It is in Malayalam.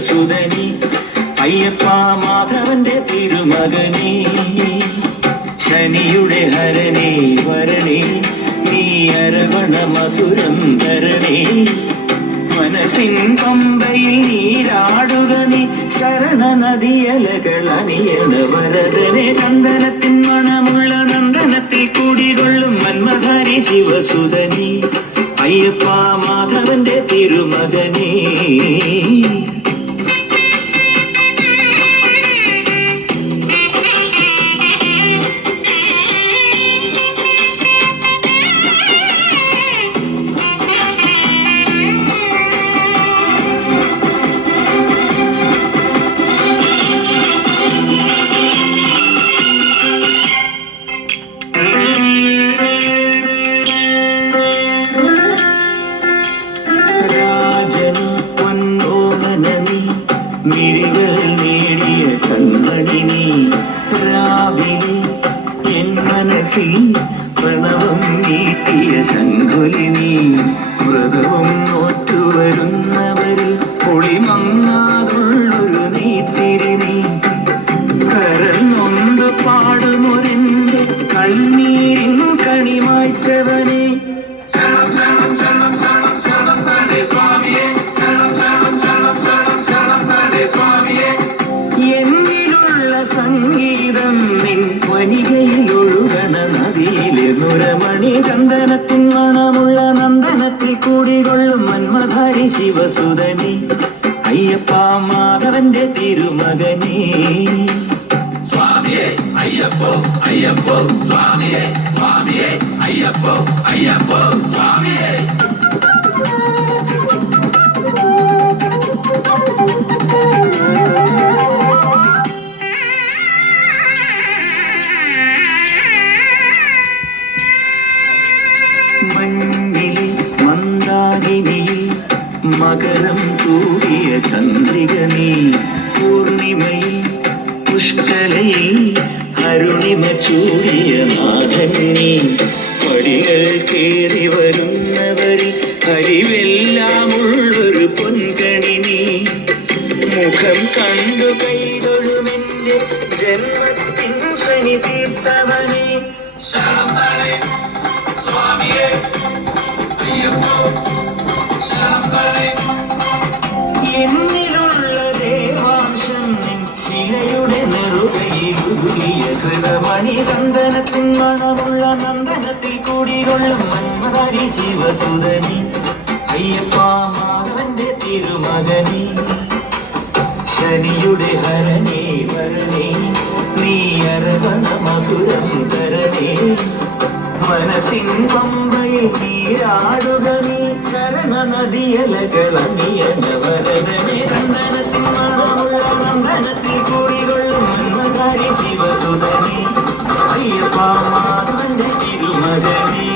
ശിവസുതനി അയ്യപ്പ മാധവന്റെ തിരുമകനേ ശനിയുടെ ഹരനേ വരണേ നീ അരവണ മധുരം തരണേ മനസ്സിൻ പമ്പയിൽ നീരാടുക നീ ശരണ നദിയലകൾ അണിയണ വരദനെ ചന്ദനത്തിൻ മണമുള്ള നന്ദനത്തിൽ കൂടികൊള്ളും മന്മധാരി ശിവസുതനി അയ്യപ്പ മാധവന്റെ തിരുമകനേ മിഴികൾ നേടിയ കൺമണി നീ രാവിലെ എൻ മനസ്സിൽ പ്രണവം നീട്ടിയ ശങ്കുലി നീ വ്രതവും നോറ്റുവരുന്നവരിൽ പൊളിമങ്ങാതുള്ളൊരു നീത്തിരി നീ കരൾ നൊന്ത് പാടുമൊരെന്റെ കണ്ണീരിൻ കണിമായ്ച്ചവനെ എന്നിലുള്ള സംഗീതം നിൻ വനികയിലൊഴുകണ നദിയിലെ നുരമണി ചന്ദനത്തിൻ മണമുള്ള നന്ദനത്തിൽ കൂടികൊള്ളും മന്മധാരി ശിവസുതനി അയ്യപ്പ മാധവന്റെ തിരുമകനേ സ്വാമിയേ അയ്യപ്പോ അയ്യപ്പോ സ്വാമിയേ സ്വാമിയേ അയ്യപ്പോ അയ്യപ്പോ സ്വാമിയേ മണ്ണിലെ മന്ദാകിനിയിൽ മകരം തൂടിയ ചന്ദ്രിക നീ പൂർണിമയിൽ പുഷ്കലയിൽ അരുണിമ ചൂടിയ നാഥൻ നീ പടികൾ കേറി വരുന്നവരിൽ അറിവെല്ലാമുള്ളൊരു പൊൻകണി നീ മുഖം കണ്ടു കൈതൊഴുമെന്റെ ജന്മത്തിൻ ശനി തീർത്തവനെ എന്നിലുള്ള ദേവാംശം നിൻ ശിലയുടെ നെറുകയിലുരുകിയ കൃതമണി ചന്ദനത്തിൻ മണമുള്ള നന്ദനത്തിൽ കൂടികൊള്ളും മന്മധാരി ശിവസുതനി അയ്യപ്പ മാധവന്റെ തിരുമകനേ ശനിയുടെ ഹരനേ വരണേ നീ അരവണ മധുരം തരണേ മനസ്സിൻ പമ്പയിൽ നീരാടുക നീ ശരണ നദിയലകളണിയണ വരദനെ ചന്ദനത്തിൻ മണമുള്ള നന്ദനത്തിൽ കൂടികൊള്ളും മന്മധാരി ശിവസുതനി അയ്യപ്പ മാധവന്റെ തിരുമകനേ